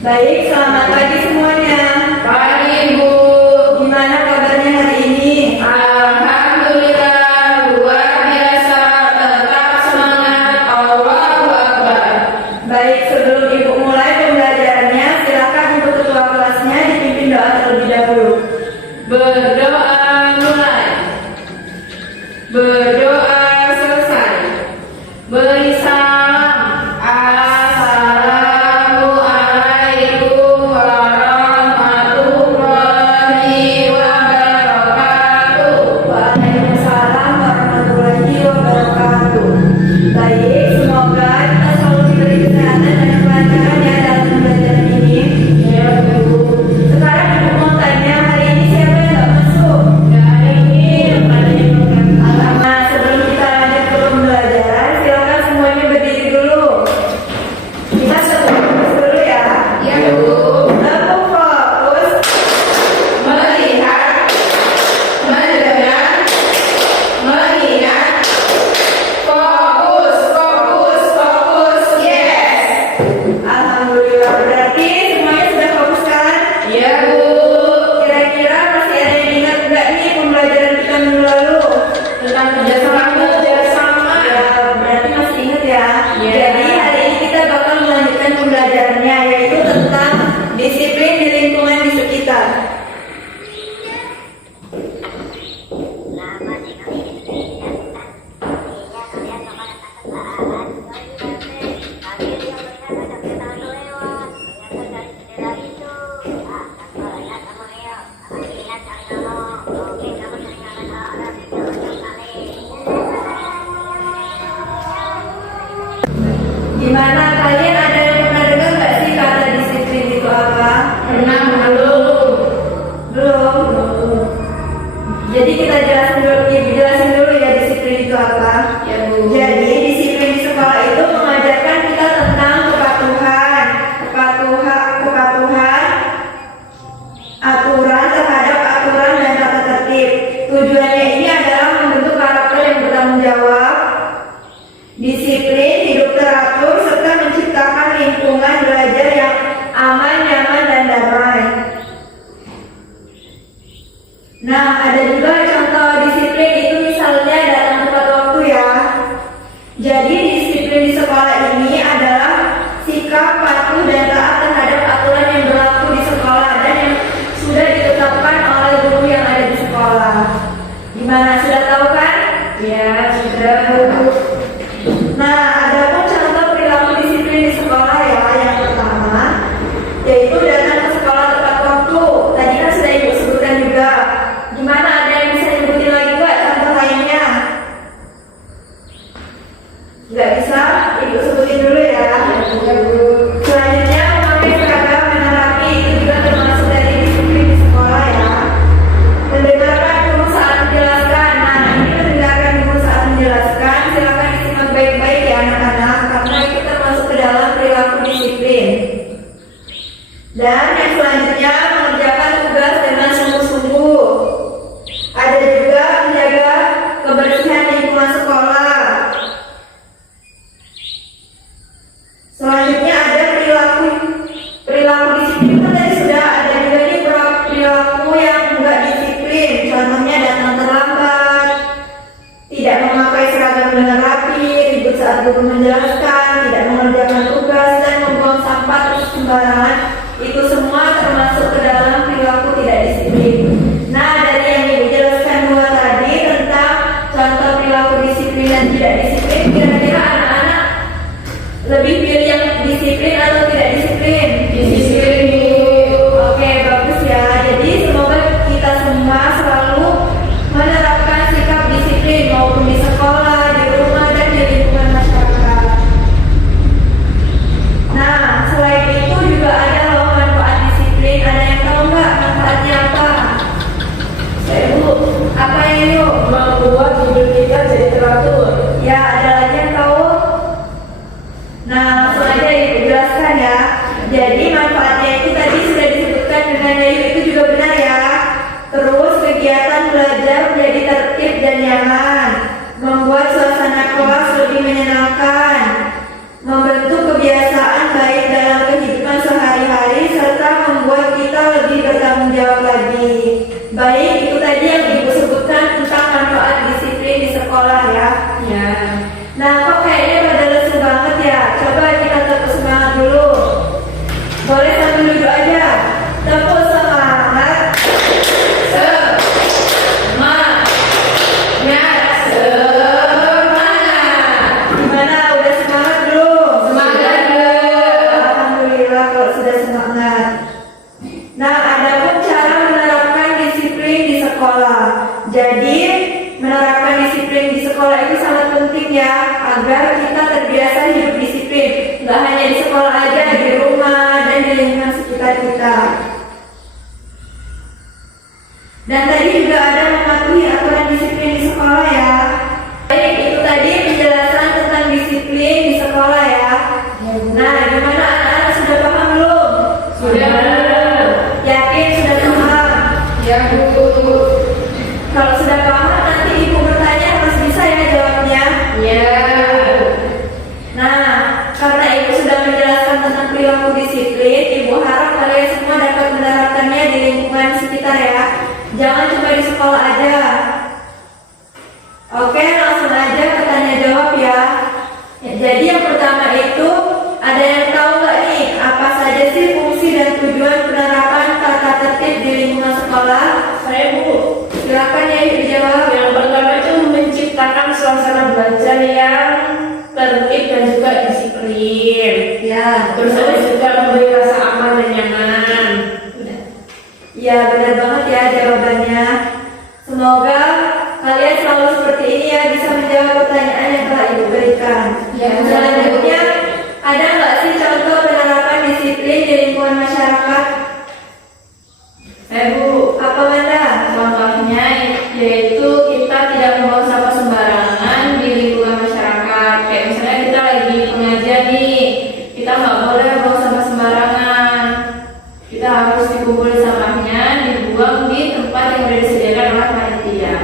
Baik, selamat pagi semuanya. Pagi, Bu. Gimana kabarnya hari ini? Alhamdulillah, luar biasa, tetap semangat, Allahu Akbar. Baik, sebelum Ibu mulai pembelajarannya, silakan untuk ketua kelasnya dipimpin doa terlebih dahulu. Berdoa mulai. Berdoa selesai. Beri salam. Assalamualaikum warahmatullahi wabarakatuh. Waalaikumsalam warahmatullahi wabarakatuh. Baik, semoga kita selalu diberi kesehatan dan kelancaran ya dalam pembelajaran ini. Ya, Bu. Sekarang Ibu mau tanya, hari ini siapa yang nggak masuk? Nggak ada ini, ada yang Nah, sebelum kita lanjut ke pembelajaran, silakan semuanya berdiri dulu. Kita fokus dulu ya. Ya, Bu. Lalu fokus. Melihat, mendengar, mengingat, fokus, fokus, fokus, yes. Alhamdulillah, berarti semuanya sudah fokus kan? Ya, Bu. Kira-kira masih ada yang ingat nggak nih pembelajaran kita minggu lalu? Tentang kerjasama. Ya, berarti masih ingat ya. Ya. Jadi hari ini kita bakal melanjutkan pembelajarannya, yaitu tentang disiplin di lingkungan di sekitar. Gimana, kalian ada yang pernah dengar nggak sih kata disiplin itu apa? Pernah belum? Belum. Jadi kita jelasin dulu ya disiplin itu apa. Ya, Bu. Jadi disiplin di sekolah itu mengajarkan kita tentang kepatuhan, aturan terhadap aturan dan tata tertib. Tujuannya ini adalah membentuk karakter yang bertanggung jawab, disiplin, hidup teratur, serta menciptakan lingkungan belajar yang aman, nyaman, dan damai. Nah, ada juga contoh disiplin itu misalnya datang tepat waktu ya. Jadi disiplin di sekolah ini adalah sikap patuh dan taat terhadap aturan yang berlaku di sekolah dan yang sudah ditetapkan oleh guru yang ada di sekolah. Gimana, sudah tahu kan? Ya, sudah, Bu. Nah, ada pun contoh perilaku disiplin di sekolah ya. Yang pertama, yaitu datang ke sekolah tepat waktu. Tadi kan sudah Ibu sebutkan juga. Gimana, ada yang bisa nyebutin lagi nggak contoh lainnya? Nggak bisa? Ibu sebutin dulu ya. Selanjutnya, memakai seragam dan rapi itu juga termasuk dari disiplin di sekolah ya. Mendengarkan guru saat menjelaskan. Nah, ini mendengarkan guru saat menjelaskan. Silakan disimak baik-baik ya anak-anak, karena itu termasuk ke dalam perilaku disiplin. Dan yang selanjutnya, mengerjakan tugas dengan sungguh-sungguh. Ada juga menjaga kebersihan lingkungan sekolah. Selanjutnya ada perilaku disiplin kan tadi sudah ada juga nih perilaku yang enggak disiplin. Contohnya datang terlambat, tidak memakai seragam dengan rapi, ribut saat guru menjelaskan, tidak mengerjakan tugas, dan membuang sampah terus sembarangan. Itu semua termasuk ke dalam perilaku tidak disiplin. Nah, dari yang Ibu jelaskan dua tadi tentang contoh perilaku disiplin dan tidak disiplin, kira-kira anak-anak lebih pilih yang disiplin atau tidak disiplin? Disiplin, Bu. Oke, bagus ya. Jadi semoga kita semua selalu menerapkan sikap disiplin maupun di sekolah, di rumah, dan di lingkungan masyarakat. Nah, selain itu juga ada loh manfaat disiplin. Ada yang tahu nggak manfaatnya apa? Saya, Bu. Apa ya yuk? Membuat hidup kita jadi teratur. Ya, ada lagi yang tahu? Nah, langsung aja Ibu jelaskan ya. Jadi aja di rumah dan di lingkungan sekitar kita. Dan tadi juga ada mematuhi aturan disiplin di sekolah ya. Baik, itu tadi penjelasan tentang disiplin di sekolah ya. Nah, gimana anak-anak sudah paham belum? Sudah. Yakin sudah paham? Ya, Bu. Kalau sudah paham nanti ibu bertanya harus bisa ya jawabnya. Ya. Nah, karena ibu sudah menjelaskan tentang perilaku disiplin, ibu harap kalian semua dapat menerapkannya di lingkungan sekitar ya. Jangan cuma di sekolah aja. Oke, langsung aja ke tanya jawab ya. Jadi yang pertama itu, ada yang tahu nggak nih apa saja sih fungsi dan tujuan penerapan tata tertib di lingkungan sekolah? Saya, Bu. Silakan ya ibu dijawab. Yang pertama itu menciptakan suasana belajar yang tertib dan juga disiplin. Ya, Terus ada juga memberi rasa aman dan nyaman. ya benar banget ya jawabannya. Semoga kalian selalu seperti ini ya, bisa menjawab pertanyaan yang telah ibu berikan. Ya. Selanjutnya, ada nggak sih contoh penerapan disiplin di lingkungan masyarakat? Bu, Apa Manda? contohnya yaitu kita tidak membuang sampah sembarangan di lingkungan masyarakat. Kayak misalnya kita lagi pengajian nih, kita nggak boleh buang sampah sembarangan. Kita harus dikumpulin sampahnya, dibuang di tempat yang sudah disediakan oleh panitia.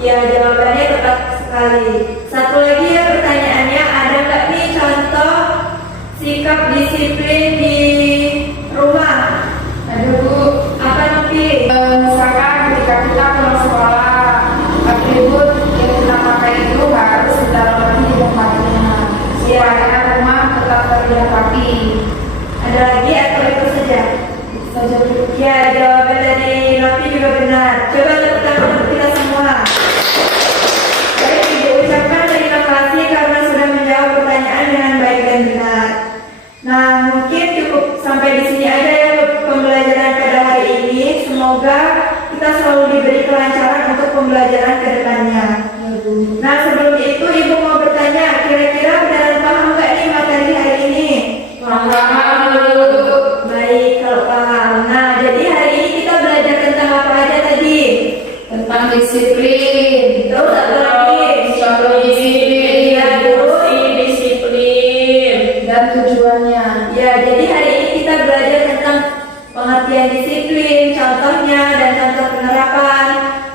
Ya, jawabannya tepat sekali. Satu lagi ya pertanyaannya, ada nggak nih contoh sikap disiplin di rumah? Aduh, Bu. Apa nanti? Misalkan ketika kita pulang sekolah, atribut yang kita pakai itu harus ditaruh lagi di tempatnya supaya rumah tetap terlihat rapi. Ada lagi atau itu saja? Saja, Bu. Ya, jawaban dari Novi juga benar. Coba tepuk tangan untuk kita semua. Baik, ibu ucapkan terima kasih karena sudah menjawab pertanyaan dengan baik dan benar. Nah, mungkin cukup sampai di sini aja ya pembelajaran pada hari ini. Semoga kita selalu diberi kelancaran untuk pembelajaran ke depannya. Nah, sebelum itu ibu mau bertanya, kira-kira beneran paham nggak nih materi hari ini? Paham. Baik, kalau paham. Nah, jadi hari ini kita belajar tentang apa aja tadi? Tentang disiplin. Terus apa lagi? Contoh disiplin. Ya, terus? Fungsi disiplin dan tujuannya. Ya, jadi hari ini kita belajar tentang pengertian disiplin, contohnya dan contoh penerapan,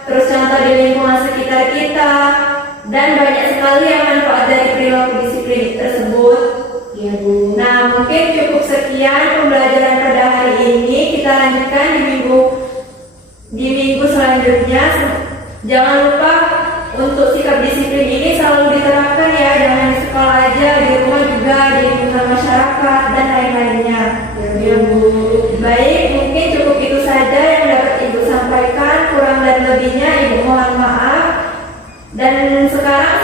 terus contoh di lingkungan sekitar kita, dan banyak sekali yang manfaat dari perilaku disiplin tersebut. Ya, Bu. Nah, mungkin cukup sekian pembelajaran pada hari ini. Kita lanjutkan di minggu selanjutnya. Jangan lupa untuk sikap disiplin ini selalu diterapkan ya, jangan di sekolah aja, di rumah juga, di lingkungan masyarakat dan lain-lainnya. Ya, Bu. Baik, mungkin cukup itu saja yang dapat ibu sampaikan. Kurang dan lebihnya ibu mohon maaf. Dan sekarang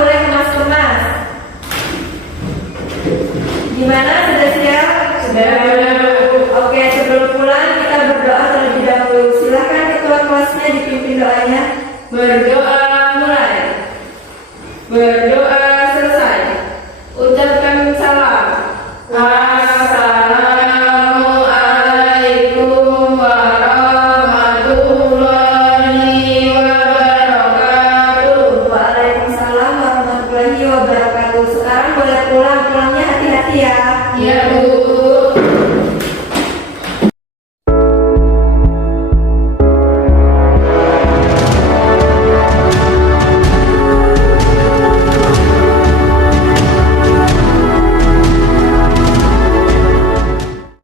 boleh kemas-kemas. Gimana, sudah siap? Sudah. Oke, sebelum pulang kita berdoa terlebih dahulu. Silakan ketua kelasnya dipimpin doanya. Berdoa mulai. Berdoa selesai. Ucapkan salam. Assalamualaikum warahmatullahi wabarakatuh. Waalaikumsalam warahmatullahi wabarakatuh. Sekarang boleh pulang, pulangnya hati-hati ya. Ya, Bu.